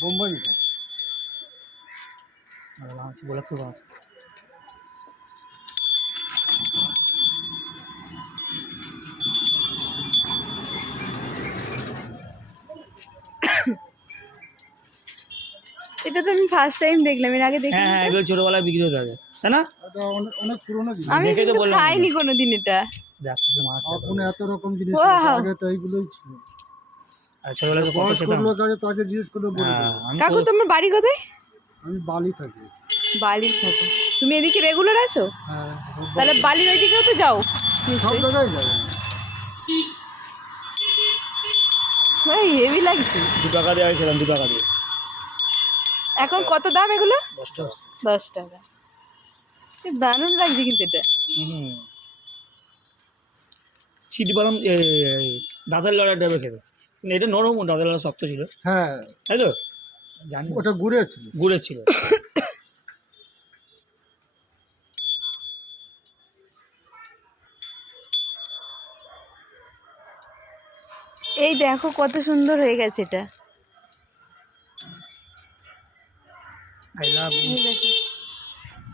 বোম্বাই মিঠাই গোলাপপুর মাছ। এটা তো আমি ফার্স্ট টাইম দেখলাম, এর আগে দেখি। হ্যাঁ হ্যাঁ, এগুলো ছোটবেলায় বিক্রি হতে হবে, তাই না? এটা অনেক পুরোনো জিনিস। আমি দেখেই তো কিন্তু বললাম খাইনি কোনোদিন এটা। দেখ কিছু মাছ এখন এত রকম জিনিস Wow! আগে তো এইগুলোই ছিল। ছোটবেলায় তো কত বয়স্ক খেতাম। লোক আছে, তাকে জিজ্ঞেস করলে বলে হ্যাঁ, দেবে। আমি কাকু তোমার বাড়ি কোথায়? আমি বালি থাকি। বালির থাকো। তুমি এদিকে রেগুলার আসো? হ্যাঁ, তাহলে বালির ওইদিকেও তো যাও সব নিশ্চয়ই। জায়গায় যাবে। ভাই হেভি লাগছে। 2 টাকা দিয়ে আইছিলাম, 2 টাকা দিয়ে। এখন কত দাম এগুলো? 10 টাকা। 10 টাকা। কি দারুণ লাগছে কিন্তু এটা। হুম, চিটি বাদাম দাঁতের লড়াই দেবে খেতে, কিন্তু এটা নরম, দাঁতের লড়া শক্ত ছিল, হ্যাঁ, তাই তো? জানি না। ওটা ঘুরে ছিল। গুড়ের ছিল। এই দেখো কত সুন্দর হয়ে গেছে এটা। আই লাভ এই দেখো।